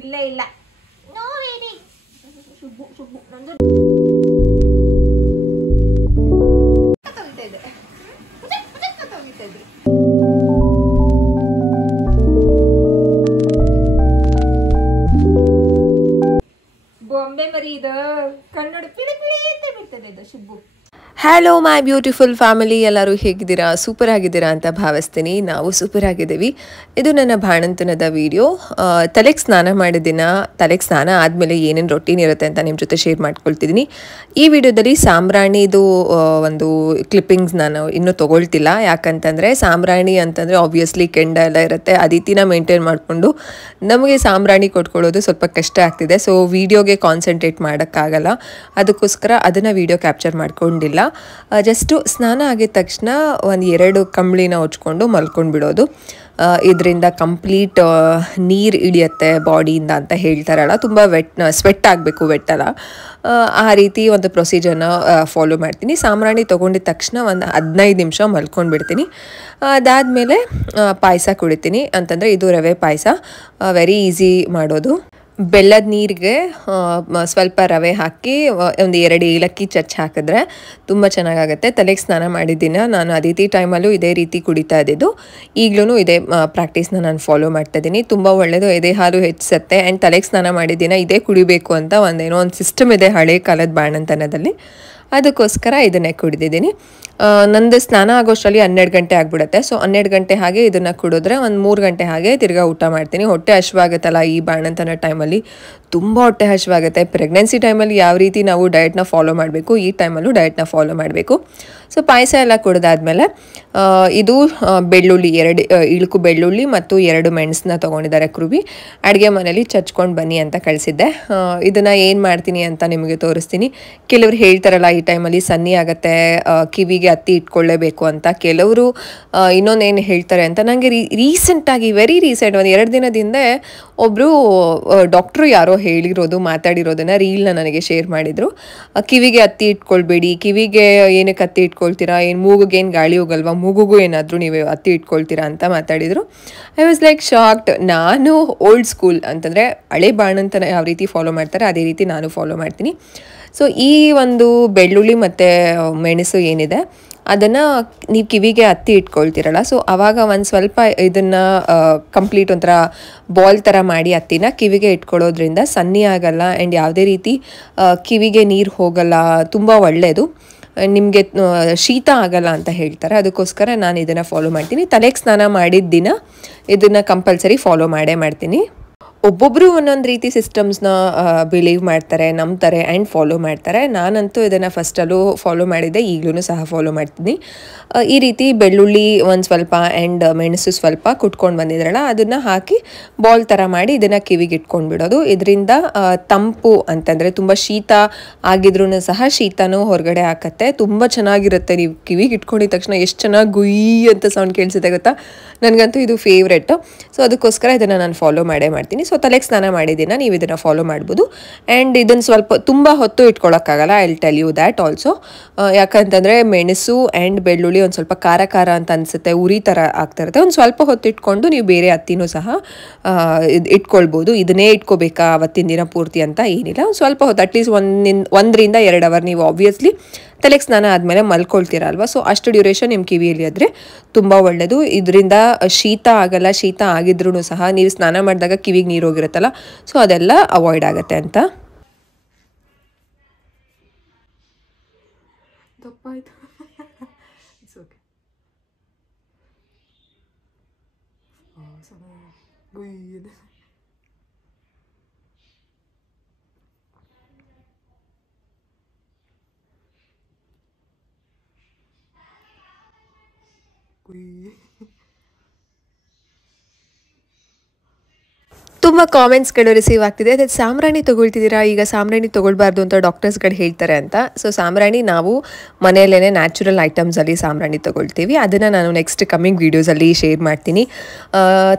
ಇಲ್ಲ ಇಲ್ಲ no very Shubhu Shubhu ನಂದು ಕತ್ತೋಗ್ತಾ ಇದೆ ಕತ್ತೋಗ್ತಾ ಇದೆ ಬಾಂಬೆ ಮರಿ ಇದು ಕಣ್ಣೋಡು ಪಿಳಿ ಪಿಳಿ ಅಂತ ಬಿಡ್ತದೆ ಇದು Shubhu. Hello my beautiful family, ಎಲ್ಲರೂ ಹೇಗಿದ್ದೀರಾ? ಸೂಪರ್ ಆಗಿದ್ದೀರಾ ಅಂತ ಭಾವಿಸ್ತೀನಿ. ನಾವು ಸೂಪರ್ ಆಗಿದ್ದೀವಿ. ಇದು ನನ್ನ ಬಾಣಂತನದ ವಿಡಿಯೋ. ತಲೆಗೆ ಸ್ನಾನ ಮಾಡಿದಿನ, ತಲೆಗೆ ಸ್ನಾನ ಆದಮೇಲೆ ಏನೇನು ರೊಟೀನ್ ಇರುತ್ತೆ ಅಂತ ನಿಮ್ಮ ಜೊತೆ ಶೇರ್ ಮಾಡ್ಕೊಳ್ತಿದ್ದೀನಿ. ಈ ವಿಡಿಯೋದಲ್ಲಿ ಸಾಂಬ್ರಾಣಿದು ಒಂದು ಕ್ಲಿಪ್ಪಿಂಗ್ಸ್ ನಾನು ಇನ್ನೂ ತೊಗೊಳ್ತಿಲ್ಲ. ಯಾಕಂತಂದರೆ ಸಾಂಬ್ರಾಣಿ ಅಂತಂದರೆ ಆಬ್ವಿಯಸ್ಲಿ ಕೆಂಡ ಎಲ್ಲ ಇರುತ್ತೆ. ಆ ರೀತಿನ ಮೇಂಟೈನ್ ಮಾಡಿಕೊಂಡು ನಮಗೆ ಸಾಂಬ್ರಾಣಿ ಕೊಟ್ಕೊಳ್ಳೋದು ಸ್ವಲ್ಪ ಕಷ್ಟ ಆಗ್ತಿದೆ. ಸೊ ವಿಡಿಯೋಗೆ ಕಾನ್ಸಂಟ್ರೇಟ್ ಮಾಡೋಕ್ಕಾಗಲ್ಲ. ಅದಕ್ಕೋಸ್ಕರ ಅದನ್ನು ವಿಡಿಯೋ ಕ್ಯಾಪ್ಚರ್ ಮಾಡ್ಕೊಂಡಿಲ್ಲ. ಜಸ್ಟು ಸ್ನಾನ ಆಗಿದ ತಕ್ಷಣ ಒಂದು 2 ಕಂಬಳಿನ ಹೊಚ್ಕೊಂಡು ಮಲ್ಕೊಂಡು ಬಿಡೋದು. ಇದರಿಂದ ಕಂಪ್ಲೀಟ್ ನೀರು ಇಳಿಯುತ್ತೆ ಬಾಡಿಯಿಂದ ಅಂತ ಹೇಳ್ತಾರಲ್ಲ. ತುಂಬ ಸ್ವೆಟ್ ಆಗಬೇಕು, ವೆಟ್ಟಲ್ಲ. ಆ ರೀತಿ ಒಂದು ಪ್ರೊಸೀಜರ್ನ ಫಾಲೋ ಮಾಡ್ತೀನಿ. ಸಾಂಬ್ರಾಣಿ ತೊಗೊಂಡಿದ ತಕ್ಷಣ ಒಂದು 15 ನಿಮಿಷ ಮಲ್ಕೊಂಡು ಬಿಡ್ತೀನಿ. ಅದಾದಮೇಲೆ ಪಾಯಸ ಕುಡಿತೀನಿ. ಅಂತಂದರೆ ಇದು ರವೆ ಪಾಯಸ, ವೆರಿ ಈಸಿ ಮಾಡೋದು. ಬೆಲ್ಲದ ನೀರಿಗೆ ಸ್ವಲ್ಪ ರವೆ ಹಾಕಿ ಒಂದು 2 ಏಲಕ್ಕಿ ಚಚ್ಚಿ ಹಾಕಿದ್ರೆ ತುಂಬ ಚೆನ್ನಾಗಾಗುತ್ತೆ. ತಲೆಗೆ ಸ್ನಾನ ಮಾಡಿದ್ದಿನ ನಾನು ಅದಿತಿ ಟೈಮಲ್ಲೂ ಇದೇ ರೀತಿ ಕುಡಿತಾ ಇದ್ದಿದ್ದು. ಈಗಲೂ ಇದೇ ಪ್ರಾಕ್ಟೀಸ್ನ ನಾನು ಫಾಲೋ ಮಾಡ್ತಾ ಇದ್ದೀನಿ. ತುಂಬ ಒಳ್ಳೆಯದು, ಎದೆ ಹಾಲು ಹೆಚ್ಚಿಸುತ್ತೆ. ಆ್ಯಂಡ್ ತಲೆಗೆ ಸ್ನಾನ ಮಾಡಿದ್ದಿನ ಇದೇ ಕುಡಿಬೇಕು ಅಂತ ಒಂದೇನೋ ಒಂದು ಸಿಸ್ಟಮ್ ಇದೆ ಹಳೆ ಕಾಲದ ಬಾಣಂತನದಲ್ಲಿ. ಅದಕ್ಕೋಸ್ಕರ ಇದನ್ನೇ ಕುಡಿದಿದ್ದೀನಿ. ನಂದು ಸ್ನಾನ ಆಗೋಷ್ಟರಲ್ಲಿ 12 ಗಂಟೆ ಆಗಿಬಿಡುತ್ತೆ. ಸೊ 12 ಗಂಟೆ ಹಾಗೆ ಇದನ್ನು ಕುಡಿದ್ರೆ ಒಂದು 3 ಗಂಟೆ ಹಾಗೆ ತಿರ್ಗಾ ಊಟ ಮಾಡ್ತೀನಿ. ಹೊಟ್ಟೆ ಹಶ್ವಾಗುತ್ತಲ್ಲ ಈ ಬಾಣಂತನ ಟೈಮಲ್ಲಿ, ತುಂಬ ಹೊಟ್ಟೆ ಹಶ್ವಾಗುತ್ತೆ. ಪ್ರೆಗ್ನೆನ್ಸಿ ಟೈಮಲ್ಲಿ ಯಾವ ರೀತಿ ನಾವು ಡಯಟ್ನ ಫಾಲೋ ಮಾಡಬೇಕು, ಈ ಟೈಮಲ್ಲೂ ಡಯಟ್ನ ಫಾಲೋ ಮಾಡಬೇಕು. ಸೊ ಪಾಯಸ ಎಲ್ಲ ಕುಡಿದಾದ್ಮೇಲೆ ಇದು ಬೆಳ್ಳುಳ್ಳಿ 2 ಇಳುಕು ಬೆಳ್ಳುಳ್ಳಿ ಮತ್ತು 2 ಮೆಣಸನ್ನ ತೊಗೊಂಡಿದ್ದಾರೆ ಕುರುಬಿ. ಅಡುಗೆ ಮನೇಲಿ ಚಚ್ಕೊಂಡು ಬನ್ನಿ ಅಂತ ಕಳಿಸಿದ್ದೆ. ಇದನ್ನು ಏನು ಮಾಡ್ತೀನಿ ಅಂತ ನಿಮಗೆ ತೋರಿಸ್ತೀನಿ. ಕೆಲವರು ಹೇಳ್ತಾರಲ್ಲ ಈ ಟೈಮಲ್ಲಿ ಸನ್ನಿ ಆಗುತ್ತೆ, ಕಿವಿಗೆ ಹತ್ತಿ ಇಟ್ಕೊಳ್ಳೇಬೇಕು ಅಂತ. ಕೆಲವರು ಇನ್ನೊಂದೇನು ಹೇಳ್ತಾರೆ ಅಂತ ನನಗೆ ರೀಸೆಂಟಾಗಿ ವೆರಿ ರೀಸೆಂಟ್ ಒಂದು 2 ದಿನದಿಂದ ಒಬ್ಬರು ಡಾಕ್ಟ್ರು ಯಾರೋ ಹೇಳಿರೋದು, ಮಾತಾಡಿರೋದನ್ನು ರೀಲ್ನ ನನಗೆ ಶೇರ್ ಮಾಡಿದರು. ಕಿವಿಗೆ ಹತ್ತಿ ಇಟ್ಕೊಳ್ಬೇಡಿ, ಕಿವಿಗೆ ಏನಕ್ಕೆ ಹತ್ತಿ ಇಟ್ಕೊಳ್ತೀರಾ, ಏನು ಮೂಗಿಗೆ ಏನು ಗಾಳಿ ಹೋಗಲ್ವಾ, ಮೂಗುಗೂ ಏನಾದರೂ ನೀವು ಹತ್ತಿ ಇಟ್ಕೊಳ್ತೀರಾ ಅಂತ ಮಾತಾಡಿದರು. I was like shocked. ನಾನು ಓಲ್ಡ್ ಸ್ಕೂಲ್ ಅಂತಂದರೆ ಹಳೆ ಬಾಣಂತನ ಯಾವ ರೀತಿ ಫಾಲೋ ಮಾಡ್ತಾರೆ ಅದೇ ರೀತಿ ನಾನು ಫಾಲೋ ಮಾಡ್ತೀನಿ. ಸೊ ಈ ಒಂದು ಬೆಳ್ಳುಳ್ಳಿ ಮತ್ತು ಮೆಣಸು ಏನಿದೆ ಅದನ್ನು ನೀವು ಕಿವಿಗೆ ಹತ್ತಿ ಇಟ್ಕೊಳ್ತೀರಲ್ಲ, ಸೊ ಆವಾಗ ಒಂದು ಸ್ವಲ್ಪ ಇದನ್ನು ಕಂಪ್ಲೀಟ್ ಒಂಥರ ಬಾಲ್ ಥರ ಮಾಡಿ ಹತ್ತಿನ ಕಿವಿಗೆ ಇಟ್ಕೊಳ್ಳೋದ್ರಿಂದ ಸನ್ನಿ ಆಗಲ್ಲ. ಆ್ಯಂಡ್ ಯಾವುದೇ ರೀತಿ ಕಿವಿಗೆ ನೀರು ಹೋಗಲ್ಲ, ತುಂಬ ಒಳ್ಳೆಯದು. ನಿಮಗೆ ಶೀತ ಆಗಲ್ಲ ಅಂತ ಹೇಳ್ತಾರೆ. ಅದಕ್ಕೋಸ್ಕರ ನಾನು ಇದನ್ನು ಫಾಲೋ ಮಾಡ್ತೀನಿ. ತಲೆಗೆ ಸ್ನಾನ ಮಾಡಿದ ದಿನ ಇದನ್ನು ಕಂಪಲ್ಸರಿ ಫಾಲೋ ಮಾಡೇ ಮಾಡ್ತೀನಿ. ಒಬ್ಬೊಬ್ಬರು ಒಂದೊಂದು ರೀತಿ ಸಿಸ್ಟಮ್ಸ್ನ ಬಿಲೀವ್ ಮಾಡ್ತಾರೆ, ನಂಬ್ತಾರೆ ಆ್ಯಂಡ್ ಫಾಲೋ ಮಾಡ್ತಾರೆ. ನಾನಂತೂ ಇದನ್ನು ಫಸ್ಟಲ್ಲೂ ಫಾಲೋ ಮಾಡಿದ್ದೆ, ಈಗಲೂ ಸಹ ಫಾಲೋ ಮಾಡ್ತೀನಿ. ಈ ರೀತಿ ಬೆಳ್ಳುಳ್ಳಿ ಒಂದು ಸ್ವಲ್ಪ ಆ್ಯಂಡ್ ಮೆಣಸು ಸ್ವಲ್ಪ ಕುಟ್ಕೊಂಡು ಬಂದಿದ್ರಲ್ಲ ಅದನ್ನು ಹಾಕಿ ಬಾಲ್ ಥರ ಮಾಡಿ ಇದನ್ನು ಕಿವಿಗೆ ಇಟ್ಕೊಂಡು ಬಿಡೋದು. ಇದರಿಂದ ತಂಪು ಅಂತಂದರೆ ತುಂಬ ಶೀತ ಆಗಿದ್ರೂ ಸಹ ಶೀತನೂ ಹೊರಗಡೆ ಹಾಕತ್ತೆ. ತುಂಬ ಚೆನ್ನಾಗಿರುತ್ತೆ. ನೀವು ಕಿವಿಗೆ ಇಟ್ಕೊಂಡಿದ ತಕ್ಷಣ ಎಷ್ಟು ಚೆನ್ನಾಗಿ ಗುಯ್ ಅಂತ ಸೌಂಡ್ ಕೇಳಿಸುತ್ತೆ ಗೊತ್ತಾ. ನನಗಂತೂ ಇದು ಫೇವ್ರೆಟ್ಟು. ಸೊ ಅದಕ್ಕೋಸ್ಕರ ಇದನ್ನು ನಾನು ಫಾಲೋ ಮಾಡೇ ಮಾಡ್ತೀನಿ. ಸೊ ತಲೆಗೆ ಸ್ನಾನ ಮಾಡಿದ್ದೀನ, ನೀವು ಇದನ್ನು ಫಾಲೋ ಮಾಡ್ಬೋದು. ಆ್ಯಂಡ್ ಇದನ್ನು ಸ್ವಲ್ಪ ತುಂಬ ಹೊತ್ತು ಇಟ್ಕೊಳ್ಳೋಕ್ಕಾಗಲ್ಲ, I will tell you that also. ಯಾಕಂತಂದರೆ ಮೆಣಸು ಆ್ಯಂಡ್ ಬೆಳ್ಳುಳ್ಳಿ ಒಂದು ಸ್ವಲ್ಪ ಖಾರ ಖಾರ ಅಂತ ಅನಿಸುತ್ತೆ, ಉರಿ ಥರ ಆಗ್ತಿರುತ್ತೆ. ಒಂದು ಸ್ವಲ್ಪ ಹೊತ್ತು ಇಟ್ಕೊಂಡು ನೀವು ಬೇರೆ ಹತ್ತಿನೂ ಸಹ ಇಟ್ಕೊಳ್ಬೋದು. ಇದನ್ನೇ ಇಟ್ಕೋಬೇಕಾ ಅವತ್ತಿನ ದಿನ ಪೂರ್ತಿ ಅಂತ ಏನಿಲ್ಲ. ಸ್ವಲ್ಪ ಹೊತ್ತು ಅಟ್ಲೀಸ್ಟ್ 1 ರಿಂದ 2 ಅವರ್ ನೀವು ಆಬ್ವಿಯಸ್ಲಿ ತಲೆಗೆ ಸ್ನಾನ ಆದಮೇಲೆ ಮಲ್ಕೊಳ್ತೀರ ಅಲ್ವಾ. ಸೊ ಅಷ್ಟು ಡ್ಯೂರೇಷನ್ ನಿಮ್ಮ ಕಿವಿಯಲ್ಲಿ ಆದರೆ ತುಂಬ ಒಳ್ಳೆಯದು. ಇದರಿಂದ ಶೀತ ಆಗಲ್ಲ. ಶೀತ ಆಗಿದ್ರೂ ಸಹ ನೀವು ಸ್ನಾನ ಮಾಡಿದಾಗ ಕಿವಿಗೆ ನೀರು ಹೋಗಿರುತ್ತಲ್ಲ, ಸೊ ಅದೆಲ್ಲ ಅವಾಯ್ಡ್ ಆಗುತ್ತೆ ಅಂತ. ತಪ್ಪಾಯಿತು. ತುಂಬ ಕಾಮೆಂಟ್ಸ್ಗಳು ರಿಸೀವ್ ಆಗ್ತಿದೆ. ಅದೇ ಸಾಂಬ್ರಾಣಿ ತೊಗೊಳ್ತಿದ್ದೀರಾ, ಈಗ ಸಾಂಬ್ರಾಣಿ ತೊಗೊಳ್ಬಾರ್ದು ಅಂತ ಡಾಕ್ಟರ್ಸ್ಗಳು ಹೇಳ್ತಾರೆ ಅಂತ. ಸೊ ಸಾಂಬ್ರಾಣಿ ನಾವು ಮನೆಯಲ್ಲೇ ನ್ಯಾಚುರಲ್ ಐಟಮ್ಸಲ್ಲಿ ಸಾಂಬ್ರಾಣಿ ತೊಗೊಳ್ತೀವಿ. ಅದನ್ನು ನಾನು ನೆಕ್ಸ್ಟ್ ಕಮ್ಮಿಂಗ್ ವೀಡಿಯೋಸಲ್ಲಿ ಶೇರ್ ಮಾಡ್ತೀನಿ.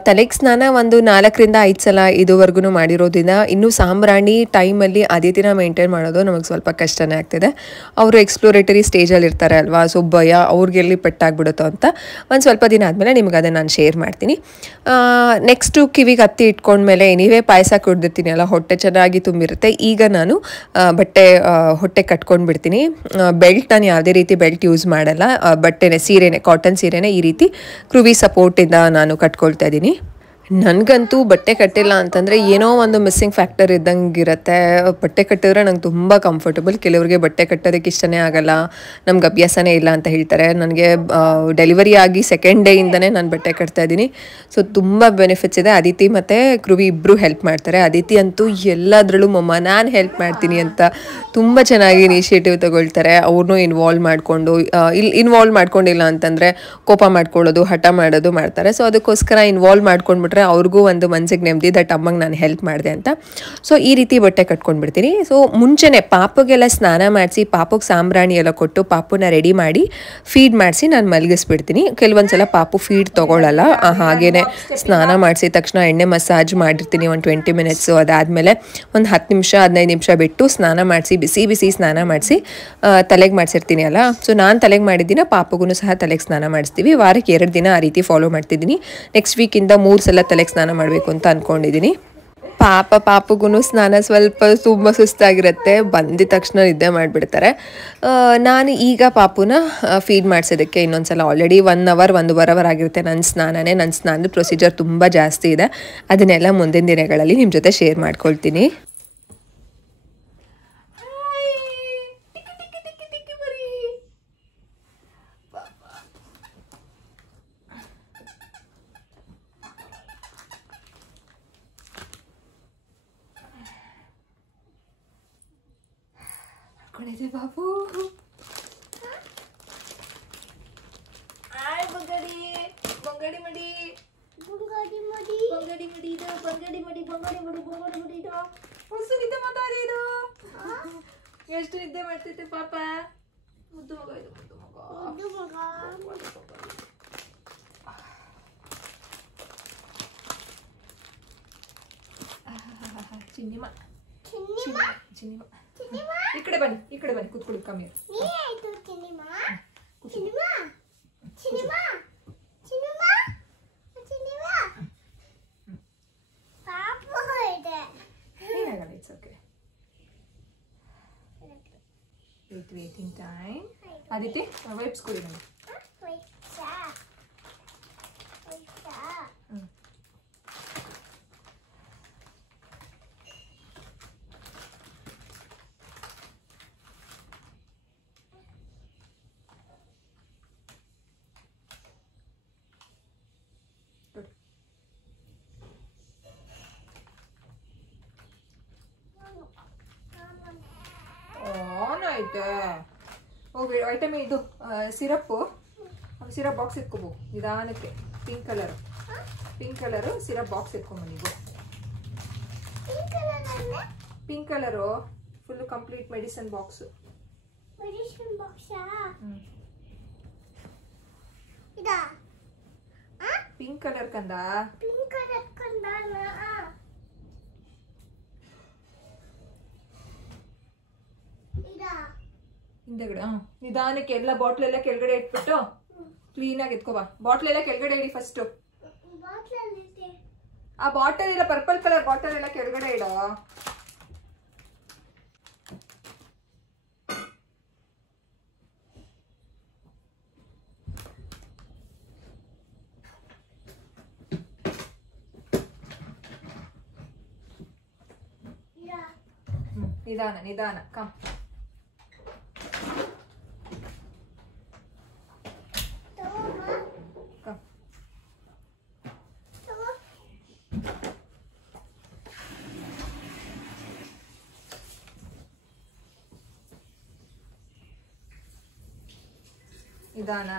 ತಲೆಗೆ ಸ್ನಾನ ಒಂದು 4ರಿಂದ 5 ಸಲ ಇದುವರೆಗೂ ಮಾಡಿರೋದ್ರಿಂದ ಇನ್ನೂ ಸಾಂಬ್ರಾಣಿ ಟೈಮಲ್ಲಿ ಅದೇ ದಿನ ಮೇಂಟೈನ್ ಮಾಡೋದು ನಮಗೆ ಸ್ವಲ್ಪ ಕಷ್ಟನೇ ಆಗ್ತಿದೆ. ಅವರು ಎಕ್ಸ್ಪ್ಲೋರೇಟರಿ ಸ್ಟೇಜಲ್ಲಿ ಇರ್ತಾರೆ ಅಲ್ವಾ, ಸೊ ಭಯ ಅವ್ರಿಗೆಲ್ಲಿ ಪೆಟ್ಟಾಗ್ಬಿಡುತ್ತೋ ಅಂತ ಒಂದು ಸ್ವಲ್ಪ ದಿನ ಆದಮೇಲೆ ನಿಮ್ಗೆ ಅದನ್ನು ನಾನು ಶೇರ್ ಮಾಡ್ತೀನಿ. ನೆಕ್ಸ್ಟು ಕಿವಿಗೆ ಹತ್ತಿ ಇಟ್ಕೊಂಡ್ಮೇಲೆ ಎನಿವೇ ಪಾಯಸ ಕುಡ್ದಿರ್ತೀನಿ ಅಲ್ಲ, ಹೊಟ್ಟೆ ಚೆನ್ನಾಗಿ ತುಂಬಿರುತ್ತೆ. ಈಗ ನಾನು ಹೊಟ್ಟೆ ಕಟ್ಕೊಂಡು ಬಿಡ್ತೀನಿ. ಬೆಲ್ಟ್ ನಾನು ಯಾವುದೇ ರೀತಿ ಬೆಲ್ಟ್ ಯೂಸ್ ಮಾಡಲ್ಲ, ಬಟ್ಟೆನೇ ಸೀರೆನೇ, ಕಾಟನ್ ಸೀರೆನೇ ಈ ರೀತಿ ಕ್ರೂವಿ ಸಪೋರ್ಟಿಂದ ನಾನು ಕಟ್ಕೊಳ್ತಾ ಇದ್ದೀನಿ. ನನಗಂತೂ ಬಟ್ಟೆ ಕಟ್ಟಿಲ್ಲ ಅಂತಂದರೆ ಏನೋ ಒಂದು ಮಿಸ್ಸಿಂಗ್ ಫ್ಯಾಕ್ಟರ್ ಇದ್ದಂಗೆ ಇರುತ್ತೆ. ಬಟ್ಟೆ ಕಟ್ಟಿದ್ರೆ ನಂಗೆ ತುಂಬ ಕಂಫರ್ಟಬಲ್. ಕೆಲವರಿಗೆ ಬಟ್ಟೆ ಕಟ್ಟೋದಕ್ಕೆ ಇಷ್ಟನೇ ಆಗಲ್ಲ, ನಮ್ಗೆ ಅಭ್ಯಾಸನೇ ಇಲ್ಲ ಅಂತ ಹೇಳ್ತಾರೆ. ನನಗೆ ಡೆಲಿವರಿ ಆಗಿ ಸೆಕೆಂಡ್ ಡೇಯಿಂದನೇ ನಾನು ಬಟ್ಟೆ ಕಟ್ತಾ ಇದ್ದೀನಿ. ಸೊ ತುಂಬ ಬೆನಿಫಿಟ್ಸ್ ಇದೆ. ಅದಿತಿ ಮತ್ತು ಕ್ರೂವಿ ಇಬ್ಬರು ಹೆಲ್ಪ್ ಮಾಡ್ತಾರೆ. ಅದಿತಿ ಅಂತೂ ಎಲ್ಲದರಲ್ಲೂ ಮಮ್ಮ ನಾನು ಹೆಲ್ಪ್ ಮಾಡ್ತೀನಿ ಅಂತ ತುಂಬ ಚೆನ್ನಾಗಿ ಇನಿಷಿಯೇಟಿವ್ ತೊಗೊಳ್ತಾರೆ. ಅವ್ರನ್ನೂ ಇನ್ವಾಲ್ವ್ ಮಾಡಿಕೊಂಡು, ಇನ್ವಾಲ್ವ್ ಮಾಡ್ಕೊಂಡಿಲ್ಲ ಅಂತಂದರೆ ಕೋಪ ಮಾಡ್ಕೊಳ್ಳೋದು, ಹಠ ಮಾಡೋದು ಮಾಡ್ತಾರೆ. ಸೊ ಅದಕ್ಕೋಸ್ಕರ ಇನ್ವಾಲ್ವ್ ಮಾಡ್ಕೊಂಡ್ಬಿಟ್ರೆ ಅವ್ರಿಗೂ ಒಂದು ಮನಸ್ಸಿಗೆ ನೆಮ್ಮದಿ, ದಟ್ ಅಮ್ಮಂಗೆ ನಾನು ಹೆಲ್ಪ್ ಮಾಡಿದೆ ಅಂತ. ಸೊ ಈ ರೀತಿ ಬಟ್ಟೆ ಕಟ್ಕೊಂಡ್ಬಿಡ್ತೀನಿ. ಸೊ ಮುಂಚೆನೇ ಪಾಪಗೆಲ್ಲ ಸ್ನಾನ ಮಾಡಿಸಿ, ಪಾಪಗೆ ಸಾಂಬ್ರಾಣಿ ಎಲ್ಲ ಕೊಟ್ಟು ಪಾಪುನ ರೆಡಿ ಮಾಡಿ ಫೀಡ್ ಮಾಡಿಸಿ ನಾನು ಮಲಗಿಸ್ಬಿಡ್ತೀನಿ. ಕೆಲವೊಂದ್ಸಲ ಪಾಪು ಫೀಡ್ ತೊಗೊಳ್ಳಲ್ಲ, ಹಾಗೇ ಸ್ನಾನ ಮಾಡಿಸಿದ ತಕ್ಷಣ ಎಣ್ಣೆ ಮಸಾಜ್ ಮಾಡಿರ್ತೀನಿ ಒಂದು 20 ಮಿನಿಟ್ಸು. ಅದಾದಮೇಲೆ ಒಂದು 10 ನಿಮಿಷ 15 ನಿಮಿಷ ಬಿಟ್ಟು ಸ್ನಾನ ಮಾಡಿಸಿ, ಬಿಸಿ ಬಿಸಿ ಸ್ನಾನ ಮಾಡಿಸಿ ತಲೆಗೆ ಮಾಡಿಸಿರ್ತೀನಿ ಅಲ್ಲ. ಸೊ ನಾನು ತಲೆಗೆ ಮಾಡಿದ್ದೀನಿ, ಪಾಪಗೂ ಸಹ ತಲೆಗೆ ಸ್ನಾನ ಮಾಡಿಸ್ತೀವಿ. ವಾರಕ್ಕೆ 2 ದಿನ ಆ ರೀತಿ ಫಾಲೋ ಮಾಡ್ತಿದ್ದೀನಿ. ನೆಕ್ಸ್ಟ್ ವೀಕಿಂದ 3 ಸಲ ತಲೆಗೆ ಸ್ನಾನ ಮಾಡಬೇಕು ಅಂತ ಅಂದ್ಕೊಂಡಿದ್ದೀನಿ. ಪಾಪಗೂ ಸ್ನಾನ ಸ್ವಲ್ಪ ತುಂಬ ಸುಸ್ತಾಗಿರುತ್ತೆ, ಬಂದಿದ ತಕ್ಷಣ ನಿದ್ದೆ ಮಾಡಿಬಿಡ್ತಾರೆ. ನಾನು ಈಗ ಪಾಪುನ ಫೀಡ್ ಮಾಡಿಸೋದಕ್ಕೆ ಇನ್ನೊಂದು ಸಲ, ಆಲ್ರೆಡಿ 1 ಅವರ್ 1.5 ಅವರ್ ಆಗಿರುತ್ತೆ ನನ್ನ ಸ್ನಾನದ ಪ್ರೊಸೀಜರ್ ತುಂಬ ಜಾಸ್ತಿ ಇದೆ. ಅದನ್ನೆಲ್ಲ ಮುಂದಿನ ದಿನಗಳಲ್ಲಿ ನಿಮ್ಮ ಜೊತೆ ಶೇರ್ ಮಾಡ್ಕೊಳ್ತೀನಿ. ಬಾಬು ಆಯ್ ಬಂಗಡಿ ಬಂಗಡಿ ಮಡಿ ಬಂಗಡಿ ಮಡಿ ಬಂಗಡಿ ಮಡಿ ಇದು ಬಂಗಡಿ ಮಡಿ ಬಂಗಡಿ ಮಡಿ ಬಂಗಡಿ ಮಡಿ ಇದು ಹೊಸ ನಿದ್ದೆ ಮಾತಾಡಿ ಇದು ಎಷ್ಟು ನಿದ್ದೆ ಮಾಡ್ತೈತೆ ಪಾಪ. ಮುದ್ದು ಮಗ ಇದು, ಮುದ್ದು ಮಗ ಚಿನ್ನಿಮ ಚಿನ್ನಿಮ ಈ ಕಡೆ ಬನ್ನಿ ಕೂತ್ಕೊಳ್ಳಿ. ಕಮ್ಮಿ ಏನಾಗಲ್ಲ, it's okay. Waiting time. Aditi wipes ಕೊಡಿ ನನಗೆ. ಐತೆ ಹೋಗಿ ಐಟಮ್ ಇದು ಸಿರಪ್ ಬಾಕ್ಸ್ ಎತ್ಕೋಬೋ ನಿಧಾನಕ್ಕೆ. ಪಿಂಕ್ ಕಲರು ಸಿರಪ್ ಬಾಕ್ಸ್ ಎತ್ಕೊಂಬನಿಗು. Pink colour full complete medicine box. Pink colour ಕಂದ. ಹಿಂದೆಗಡೆ ನಿಧಾನಕ್ಕೆ ಎಲ್ಲ ಬಾಟ್ಲ್ ಎಲ್ಲ ಕೆಳಗಡೆ ಇಟ್ಬಿಟ್ಟು ಕ್ಲೀನಾಗಿ ಎತ್ಕೋಬಾ. ಬಾಟ್ಲ್ ಎಲ್ಲ ಕೆಳಗಡೆ ಇಡಿ ಫಸ್ಟ್. ಆ ಬಾಟಲ್ ಎಲ್ಲ ಪರ್ಪಲ್ ಕಲರ್ ಬಾಟಲ್ ಎಲ್ಲ ಕೆಳಗಡೆ ಇಡೋ. ನಿಧಾನ ಕಮ್. ನಿಧಾನ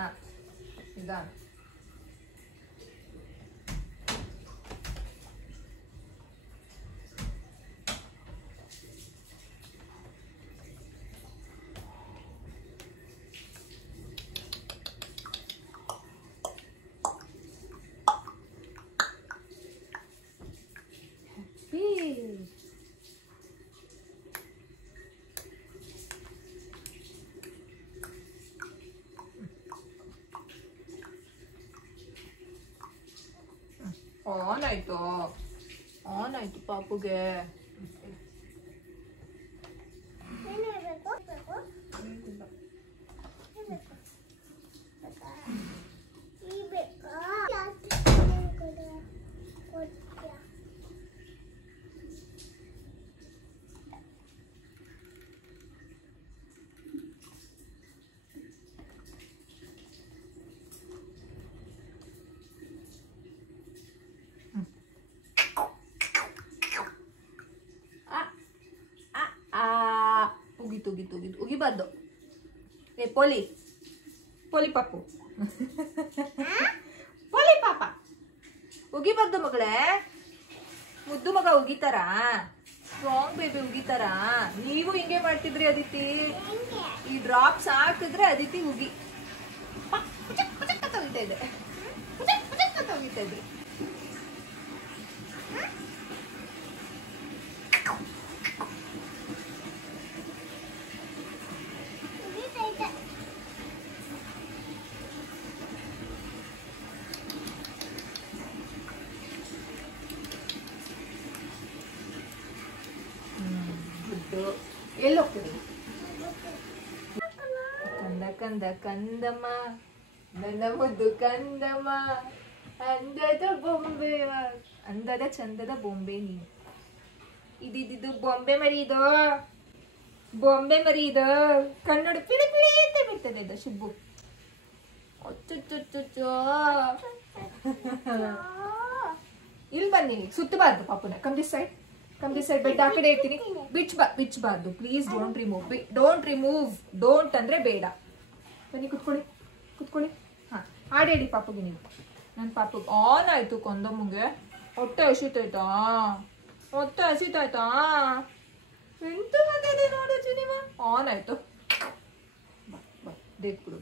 ಆನ್ ಆಯ್ತು ಪಾಪುಗೆ. ಉಗಿಬಾರ್ದು. ಏ ಪೋಲಿ ಪಾಪು ಪೋಲಿ ಪಾಪ ಉಗಿಬಾರ್ದು ಮಗಳೇ. ಮುದ್ದು ಮಗ ಉಗಿತಾರ, ಸ್ಟ್ರಾಂಗ್ ಬೇಬಿ ಉಗಿತಾರ. ನೀವು ಹಿಂಗೆ ಮಾಡ್ತಿದ್ರಿ ಅದಿತಿ. ಈ ಡ್ರಾಪ್ಸ್ ಹಾಕಿದ್ರೆ ಅದಿತಿ ಉಗಿ ಉಗಿತಾ ಇದೆ, ಉಗಿತಾ ಇದ್ರಿ. ಎಲ್ಲಿ ಹೋಗ್ತೀವಿ? ಕಂದ ಕಂದ ಕಂದಮ್ಮ ನನ್ನ ಮುದ್ದು ಕಂದಮ್ಮ, ಅಂದದ ಬೊಂಬೆ, ಅಂದದ ಚಂದದ ಬೊಂಬೆ ನೀನು. ಇದಿದ್ದು ಬೊಂಬೆ ಮರಿ, ಇದು ಬೊಂಬೆ ಮರಿ. ಇದು ಕಣ್ಣೋಡು ಪಿಳಿ ಪಿಳಿ ಅಂತ ಬಿಡ್ತದೆ ಇದು ಶುಬ್ಬು. ಇಲ್ಲಿ ಬನ್ನಿ, ಸುತ್ತಬಾರ್ದು ಪಾಪುನ. Come this side, come this side. Bed ಆ ಕಡೆ ಇರ್ತೀನಿ. ಬಿಚ್ಚಬಾರ್ದು ಪ್ಲೀಸ್. Don't remove. ಡೋಂಟ್ ಅಂದ್ರೆ ಬೇಡ. ಬನ್ನಿ ಕುತ್ಕೊಳ್ಳಿ. ಹಾ, ಹಾಡೇಳಿ ಪಾಪುಗೆ ನೀವು. ನನ್ನ ಪಾಪುಗೆ ಆನ್ ಆಯ್ತು ಕೊಂದಮ್ಮಗೆ. ಹೊಟ್ಟೆ ಹಸಿತಾಯ್ತಾ? ಎಂತ ಬಂದಿದೆ ನೋಡು ಚಿನಿಮ. ಆನ್ ಆಯ್ತು. ಬಾ ದೇವ್ ಕುಡು,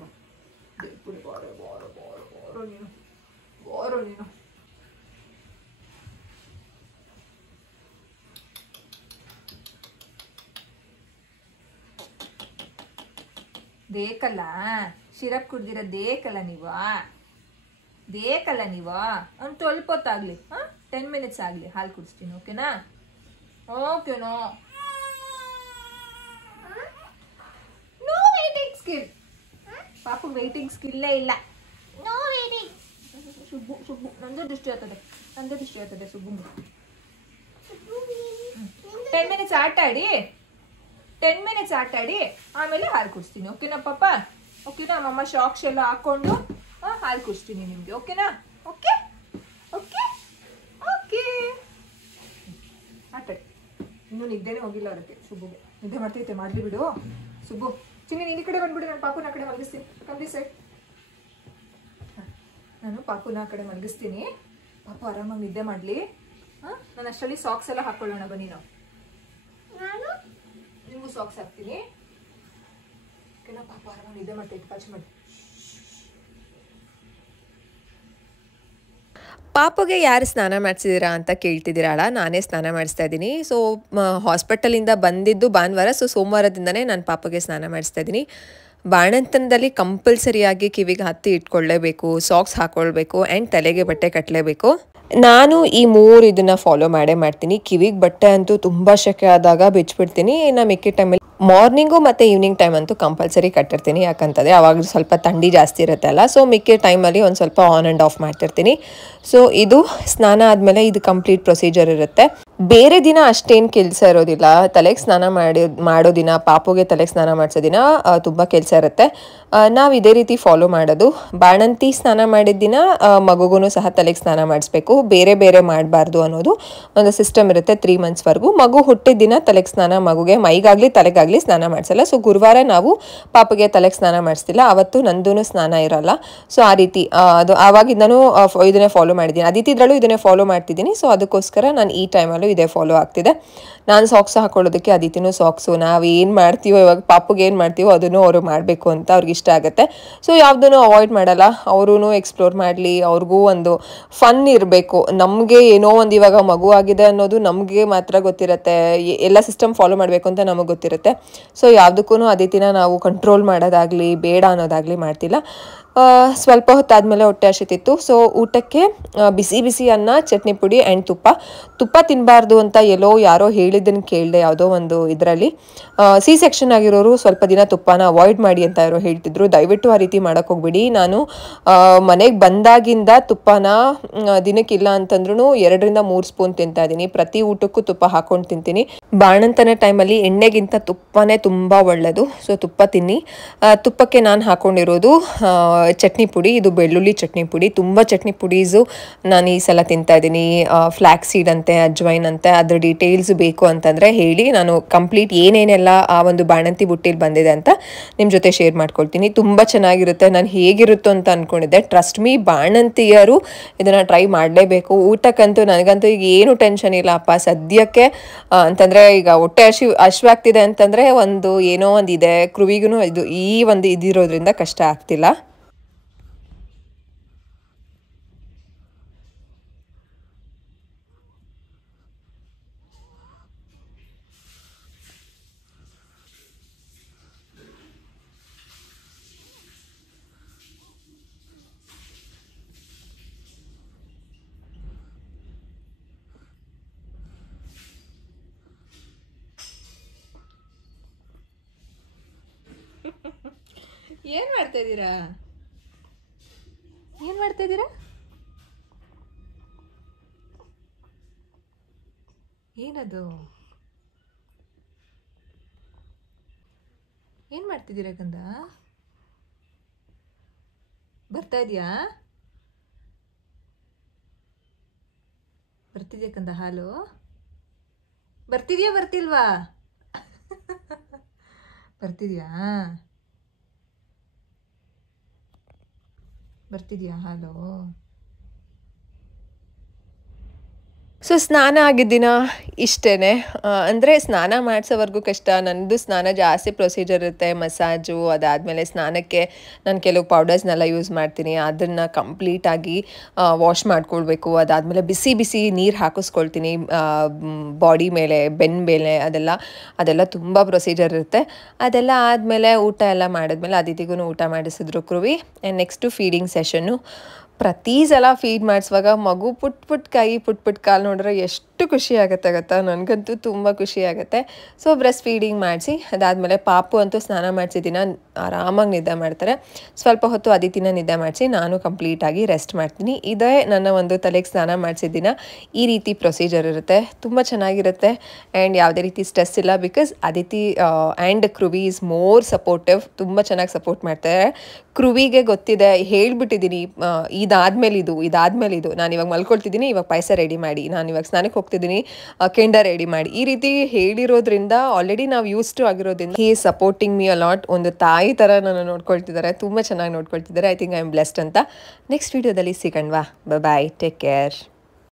ಬಾರೋ ನೀನು. ದೇಕಲ್ಲ, ಸಿರಪ್ ಕುಡ್ದಿರ ದೇಕಲ್ಲ ನೀವು. ಒಂದು ಸ್ವಲ್ಪ ಹೊತ್ತಾಗ್ಲಿ, 10 minutes ಆಗ್ಲಿ, ಹಾಲು ಕುಡಿಸ್ತೀನಿ. ಓಕೆನಾ? No waiting skill. ಪಾಪು ವೇಟಿಂಗ್ ಸ್ಕಿಲ್ಲೇ ಇಲ್ಲ. No waiting. ಸುಬ್ಬು ನಂದು ದೃಷ್ಟಿ ಆಗ್ತದೆ ಸುಬ್ಬು. 10 minutes ಆಟ ಆಡಿ ಆಮೇಲೆ ಹಾಲು ಕುಡಿಸ್ತೀನಿ. ಓಕೆನಾ ಪಾಪ? ಓಕೆನಾ? ಅಮ್ಮ ಶಾಕ್ಸ್ ಎಲ್ಲ ಹಾಕೊಂಡು ಹಾಲು ಕುಡಿಸ್ತೀನಿ ನಿಮ್ಗೆ. ಓಕೆನಾ? ಓಕೆ ಆಟಾಡಿ. ಇನ್ನೂ ನಿದ್ದೆನೇ ಹೋಗಿಲ್ಲ ಅದಕ್ಕೆ ಸುಬ್ಬುಗೆ. ನಿದ್ದೆ ಮಾಡ್ತೈತೆ, ಮಾಡ್ಲಿ ಬಿಡು. ಸುಬ್ಬು ಚಿನ್ನಿ ನೀನು ಈ ಕಡೆ ಬಂದ್ಬಿಡು, ನಾನು ಪಾಪುನ ಆ ಕಡೆ ಮಲಗಿಸ್ತೀನಿ. ಕಂಪ್ಲಿ ಸೈಡ್. ನಾನು ಪಾಪುನ ಆ ಕಡೆ ಮಲಗಿಸ್ತೀನಿ. ಪಾಪು ಆರಾಮಾಗಿ ನಿದ್ದೆ ಮಾಡಲಿ. ನಾನು ಅಷ್ಟರಲ್ಲಿ ಸಾಕ್ಸ್ ಎಲ್ಲ ಹಾಕೊಳ್ಳೋಣ ಬನ್ನಿ. ನಾವು ನಿಮಗೂ ಸಾಕ್ಸ್ ಹಾಕ್ತೀನಿ. ಓಕೆನಾ? ಪಾಪ ಆರಾಮಾಗಿ ನಿದ್ದೆ ಮಾಡ್ತೈತೆ. ಪಾಚ್ ಮಾಡಿ. ಪಾಪುಗೆ ಯಾರು ಸ್ನಾನ ಮಾಡಿಸಿದ್ದೀರಾ ಅಂತ ಕೇಳ್ತಿದ್ದೀರಲ್ಲ, ನಾನೇ ಸ್ನಾನ ಮಾಡಿಸ್ತಾ ಇದ್ದೀನಿ. ಸೊ ಹಾಸ್ಪಿಟಲಿಂದ ಬಂದಿದ್ದು ಭಾನುವಾರ. ಸೊ ಸೋಮವಾರದಿಂದನೇ ನಾನು ಪಾಪುಗೆ ಸ್ನಾನ ಮಾಡಿಸ್ತಾ ಇದ್ದೀನಿ. ಬಾಣಂತನದಲ್ಲಿ ಕಂಪಲ್ಸರಿಯಾಗಿ ಕಿವಿಗೆ ಹತ್ತಿ ಇಟ್ಕೊಳ್ಳೇಬೇಕು, ಸಾಕ್ಸ್ ಹಾಕ್ಕೊಳ್ಬೇಕು ಆ್ಯಂಡ್ ತಲೆಗೆ ಬಟ್ಟೆ ಕಟ್ಟಲೇಬೇಕು. ನಾನು ಈ 3 ಇದನ್ನು ಫಾಲೋ ಮಾಡ್ತೀನಿ. ಕಿವಿಗೆ ಬಟ್ಟೆ ಅಂತೂ ತುಂಬ ಶೆಕೆ ಆದಾಗ ಬಿಚ್ಚಿಬಿಡ್ತೀನಿ. ಇನ್ನು ಮಿಕ್ಕಿ ಟೈಮಲ್ಲಿ ಮಾರ್ನಿಂಗು ಮತ್ತು ಈವ್ನಿಂಗ್ ಟೈಮ್ ಅಂತೂ ಕಂಪಲ್ಸರಿ ಕಟ್ಟಿರ್ತೀನಿ. ಯಾಕಂತಂದರೆ ಅವಾಗ ಸ್ವಲ್ಪ ಥಂಡಿ ಜಾಸ್ತಿ ಇರುತ್ತೆ ಅಲ್ಲ. ಸೊ ಮಿಕ್ಕಿ ಟೈಮಲ್ಲಿ ಒಂದು ಸ್ವಲ್ಪ ಆನ್ ಆ್ಯಂಡ್ ಆಫ್ ಮಾಡ್ತಿರ್ತೀನಿ. ಸೊ ಇದು ಸ್ನಾನ ಆದಮೇಲೆ ಇದು ಕಂಪ್ಲೀಟ್ ಪ್ರೊಸೀಜರ್ ಇರುತ್ತೆ. ಬೇರೆ ದಿನ ಅಷ್ಟೇನು ಕೆಲಸ ಇರೋದಿಲ್ಲ. ತಲೆಗೆ ಸ್ನಾನ ಮಾಡೋ ದಿನ, ಪಾಪುಗೆ ತಲೆಗೆ ಸ್ನಾನ ಮಾಡಿಸೋ ದಿನ ತುಂಬ ಕೆಲಸ ಇರುತ್ತೆ. ನಾವು ಇದೇ ರೀತಿ ಫಾಲೋ ಮಾಡೋದು. ಬಾಣಂತಿ ಸ್ನಾನ ಮಾಡಿದ ದಿನ ಮಗುಗೂ ಸಹ ತಲೆಗೆ ಸ್ನಾನ ಮಾಡಿಸ್ಬೇಕು, ಬೇರೆ ಬೇರೆ ಮಾಡಬಾರ್ದು ಅನ್ನೋದು ಒಂದು ಸಿಸ್ಟಮ್ ಇರುತ್ತೆ 3 monthsವರೆಗೂ. ಮಗು ಹುಟ್ಟಿದ ದಿನ ತಲೆಗೆ ಸ್ನಾನ ಮಗುಗೆ ಮೈಗಾಗಲಿ ತಲೆಗಾಗಲಿ ಸ್ನಾನ ಮಾಡಿಸಲ್ಲ. ಸೊ ಗುರುವಾರ ನಾವು ಪಾಪುಗೆ ತಲೆಗೆ ಸ್ನಾನ ಮಾಡಿಸ್ತಿಲ್ಲ, ಅವತ್ತು ನಂದೂ ಸ್ನಾನ ಇರಲ್ಲ. ಸೊ ಆ ರೀತಿ ಅದು ಆವಾಗಿಂದನೂ ಇದನ್ನೇ ಫಾಲೋ ಮಾಡಿದ್ದೀನಿ. ಅದಿತಿದ್ರಲ್ಲೂ ಇದನ್ನೇ ಫಾಲೋ ಮಾಡ್ತಿದ್ದೀನಿ. ಸೊ ಅದಕ್ಕೋಸ್ಕರ ನಾನು ಈ ಟೈಮಲ್ಲೂ ಇದೇ ಫಾಲೋ ಆಗ್ತಿದೆ. ನಾನು ಸಾಕ್ಸ್ ಹಾಕೊಳ್ಳೋದಕ್ಕೆ ಅದಿತಿನೂ ಸಾಕ್ಸು. ನಾವು ಏನು ಮಾಡ್ತೀವೋ, ಇವಾಗ ಪಾಪುಗೆ ಏನು ಮಾಡ್ತೀವೋ ಅದನ್ನು ಅವರು ಮಾಡಬೇಕು ಅಂತ ಅವ್ರಿಗೆ ಇಷ್ಟ ಆಗುತ್ತೆ. ಸೊ ಯಾವುದನ್ನು ಅವಾಯ್ಡ್ ಮಾಡಲ್ಲ. ಅವರೂ ಎಕ್ಸ್ಪ್ಲೋರ್ ಮಾಡಲಿ, ಅವ್ರಿಗೂ ಒಂದು ಫನ್ ಇರಬೇಕು. ನಮಗೆ ಏನೋ ಒಂದು ಇವಾಗ ಮಗು ಆಗಿದೆ ಅನ್ನೋದು ನಮಗೆ ಮಾತ್ರ ಗೊತ್ತಿರುತ್ತೆ, ಎಲ್ಲ ಸಿಸ್ಟಮ್ ಫಾಲೋ ಮಾಡಬೇಕು ಅಂತ ನಮಗೆ ಗೊತ್ತಿರುತ್ತೆ. ಸೊ ಯಾವುದಕ್ಕೂ ಅದಿತಿನ ನಾವು ಕಂಟ್ರೋಲ್ ಮಾಡೋದಾಗಲಿ ಬೇಡ ಅನ್ನೋದಾಗಲಿ ಮಾಡ್ತಿಲ್ಲ. ಸ್ವಲ್ಪ ಹೊತ್ತಾದಮೇಲೆ ಹೊಟ್ಟೆ ಹಸಿತಿತ್ತು. ಸೊ ಊಟಕ್ಕೆ ಬಿಸಿ ಬಿಸಿ ಅನ್ನ, ಚಟ್ನಿ ಪುಡಿ ಆ್ಯಂಡ್ ತುಪ್ಪ ತಿನ್ನಬಾರ್ದು ಅಂತ ಯಾರೋ ಹೇಳಿದ್ದನ್ನು ಕೇಳಿದೆ ಯಾವುದೋ ಒಂದು ಇದರಲ್ಲಿ. ಸಿ ಸೆಕ್ಷನ್ ಆಗಿರೋರು ಸ್ವಲ್ಪ ದಿನ ತುಪ್ಪನ ಅವಾಯ್ಡ್ ಮಾಡಿ ಅಂತ ಯಾರೋ ಹೇಳ್ತಿದ್ರು. ದಯವಿಟ್ಟು ಆ ರೀತಿ ಮಾಡೋಕ್ಕೆ ಹೋಗ್ಬಿಡಿ. ನಾನು ಮನೆಗೆ ಬಂದಾಗಿಂದ ತುಪ್ಪನ ದಿನಕ್ಕಿಲ್ಲ ಅಂತಂದ್ರೂ 2-3 ಸ್ಪೂನ್ ತಿಂತಾ ಇದ್ದೀನಿ. ಪ್ರತಿ ಊಟಕ್ಕೂ ತುಪ್ಪ ಹಾಕೊಂಡು ತಿಂತೀನಿ. ಬಾಣಂತನ ಟೈಮಲ್ಲಿ ಎಣ್ಣೆಗಿಂತ ತುಪ್ಪನೇ ತುಂಬ ಒಳ್ಳೆಯದು. ಸೊ ತುಪ್ಪ ತಿನ್ನಿ. ತುಪ್ಪಕ್ಕೆ ನಾನು ಹಾಕ್ಕೊಂಡಿರೋದು ಚಟ್ನಿ ಪುಡಿ. ಇದು ಬೆಳ್ಳುಳ್ಳಿ ಚಟ್ನಿ ಪುಡಿ. ತುಂಬ ಚಟ್ನಿ ಪುಡೀಸು ನಾನು ಈ ಸಲ ತಿಂತಾ ಇದ್ದೀನಿ. ಫ್ಲ್ಯಾಕ್ಸ್ ಸೀಡ್ ಅಂತೆ, ಅಜ್ವೈನ್ ಅಂತೆ, ಅದ್ರ ಡೀಟೇಲ್ಸ್ ಬೇಕು ಅಂತಂದರೆ ಹೇಳಿ. ನಾನು ಕಂಪ್ಲೀಟ್ ಏನೇನೆಲ್ಲ ಆ ಒಂದು ಬಾಣಂತಿ ಬುಟ್ಟಿಲಿ ಬಂದಿದೆ ಅಂತ ನಿಮ್ಮ ಜೊತೆ ಶೇರ್ ಮಾಡ್ಕೊಳ್ತೀನಿ. ತುಂಬ ಚೆನ್ನಾಗಿರುತ್ತೆ. ನಾನು ಹೇಗಿರುತ್ತೋ ಅಂತ ಅಂದ್ಕೊಂಡಿದ್ದೆ. ಟ್ರಸ್ಟ್ ಮೀ, ಬಾಣಂತಿಯರು ಇದನ್ನು ಟ್ರೈ ಮಾಡಲೇಬೇಕು. ಊಟಕ್ಕಂತೂ ನನಗಂತೂ ಈಗ ಏನು ಟೆನ್ಷನ್ ಇಲ್ಲ ಅಪ್ಪ ಸದ್ಯಕ್ಕೆ. ಅಂತಂದರೆ ಈಗ ಹೊಟ್ಟೆ ಹಶ್ವಾಗ್ತಿದೆ ಅಂತಂದರೆ ಏನೋ ಒಂದು ಇದೆ. ಕೃವಿಗೂ ಇದಿರೋದ್ರಿಂದ ಕಷ್ಟ ಆಗ್ತಿಲ್ಲ. ಏನ್ ಮಾಡ್ತಾ ಇದ್ದೀರಾ? ಏನ್ ಮಾಡ್ತಾ ಇದ್ದೀರಾ? ಏನದು? ಏನ್ ಮಾಡ್ತಿದ್ದೀರಾ ಕಂದ? ಬರ್ತಾ ಇದೆಯಾ? ಬರ್ತಿದ್ಯಾ ಕಂದ ಹಾಲು? ಬರ್ತಿದ್ಯಾ ಬರ್ತಿಲ್ವಾ? ಬರ್ತಿದ್ಯಾ? ಬರ್ತಿದ್ಯಾ ಹಾಲು? ಸೊ ಸ್ನಾನ ಆಗಿದ್ದಿನ ಇಷ್ಟೇ. ಅಂದರೆ ಸ್ನಾನ ಮಾಡಿಸೋವರೆಗೂ ಕಷ್ಟ. ನನ್ನದು ಸ್ನಾನ ಜಾಸ್ತಿ ಪ್ರೊಸೀಜರ್ ಇರುತ್ತೆ. ಮಸಾಜು, ಅದಾದಮೇಲೆ ಸ್ನಾನಕ್ಕೆ ನಾನು ಕೆಲವು ಪೌಡರ್ಸ್ನೆಲ್ಲ ಯೂಸ್ ಮಾಡ್ತೀನಿ. ಅದನ್ನು ಕಂಪ್ಲೀಟಾಗಿ ವಾಶ್ ಮಾಡ್ಕೊಳ್ಬೇಕು. ಅದಾದಮೇಲೆ ಬಿಸಿ ಬಿಸಿ ನೀರು ಹಾಕಿಸ್ಕೊಳ್ತೀನಿ ಬಾಡಿ ಮೇಲೆ, ಬೆನ್ನ ಮೇಲೆ. ಅದೆಲ್ಲ ತುಂಬ ಪ್ರೊಸೀಜರ್ ಇರುತ್ತೆ. ಅದೆಲ್ಲ ಆದಮೇಲೆ ಊಟ ಎಲ್ಲ ಮಾಡಿದ್ಮೇಲೆ ಅದಿತಿಗೂ ಊಟ ಮಾಡಿಸಿದ್ರು Krivi. And next feeding session. ಪ್ರತಿ ಸಲ ಫೀಡ್ ಮಾಡಿಸುವಾಗ ಮಗು ಪುಟ್ ಕೈ ಪುಟ್ ಕಾಲು ನೋಡಿದ್ರೆ ಎಷ್ಟು ಖುಷಿ ಆಗುತ್ತೆ ಗೊತ್ತಾ. ನನಗಂತೂ ತುಂಬ ಖುಷಿ ಆಗುತ್ತೆ. ಸೊ ಬ್ರೆಸ್ಟ್ ಫೀಡಿಂಗ್ ಮಾಡಿಸಿ ಅದಾದಮೇಲೆ ಪಾಪು ಅಂತೂ ಸ್ನಾನ ಮಾಡಿಸಿದಿನ ಆರಾಮಾಗಿ ನಿದ್ದೆ ಮಾಡ್ತಾರೆ. ಸ್ವಲ್ಪ ಹೊತ್ತು ಅದಿತಿನ ನಿದ್ದೆ ಮಾಡಿಸಿ ನಾನು ಕಂಪ್ಲೀಟಾಗಿ ರೆಸ್ಟ್ ಮಾಡ್ತೀನಿ. ಇದೇ ನನ್ನ ಒಂದು ತಲೆಗೆ ಸ್ನಾನ ಮಾಡಿಸಿದ್ದಿನ. ಈ ರೀತಿ ಪ್ರೊಸೀಜರ್ ಇರುತ್ತೆ. ತುಂಬ ಚೆನ್ನಾಗಿರುತ್ತೆ ಆ್ಯಂಡ್ ಯಾವುದೇ ರೀತಿ ಸ್ಟ್ರೆಸ್ ಇಲ್ಲ. Because Aditi and Krivi is more supportive. ತುಂಬ ಚೆನ್ನಾಗಿ ಸಪೋರ್ಟ್ ಮಾಡ್ತಾರೆ. ಕೃವಿಗೆ ಗೊತ್ತಿದೆ, ಹೇಳ್ಬಿಟ್ಟಿದ್ದೀನಿ ಇದಾದ್ಮೇಲೆ ಇದು ನಾನು ಇವಾಗ ಮಲ್ಕೊಳ್ತಿದ್ದೀನಿ, ಇವಾಗ ಪಾಯಸ ರೆಡಿ ಮಾಡಿ, ನಾನು ಇವಾಗ ಸ್ನಾನಕ್ಕೆ ಹೋಗ್ತಿದ್ದೀನಿ, ಕೆಂಡ ರೆಡಿ ಮಾಡಿ, ಈ ರೀತಿ ಹೇಳಿರೋದ್ರಿಂದ ಆಲ್ರೆಡಿ ನಾವು ಯೂಸ್ಟು ಆಗಿರೋದ್ರಿಂದ he is supporting me a lot. ಒಂದು ತಾಯಿ ಥರ ನನ್ನ ನೋಡ್ಕೊಳ್ತಿದ್ದಾರೆ. ತುಂಬ ಚೆನ್ನಾಗಿ ನೋಡ್ಕೊಳ್ತಿದ್ದಾರೆ. I think I am blessed ಅಂತ. ನೆಕ್ಸ್ಟ್ ವೀಡಿಯೋದಲ್ಲಿ ಸಿಗೋಣವಾ. ಬಾಯ್, ಟೇಕ್ ಕೇರ್.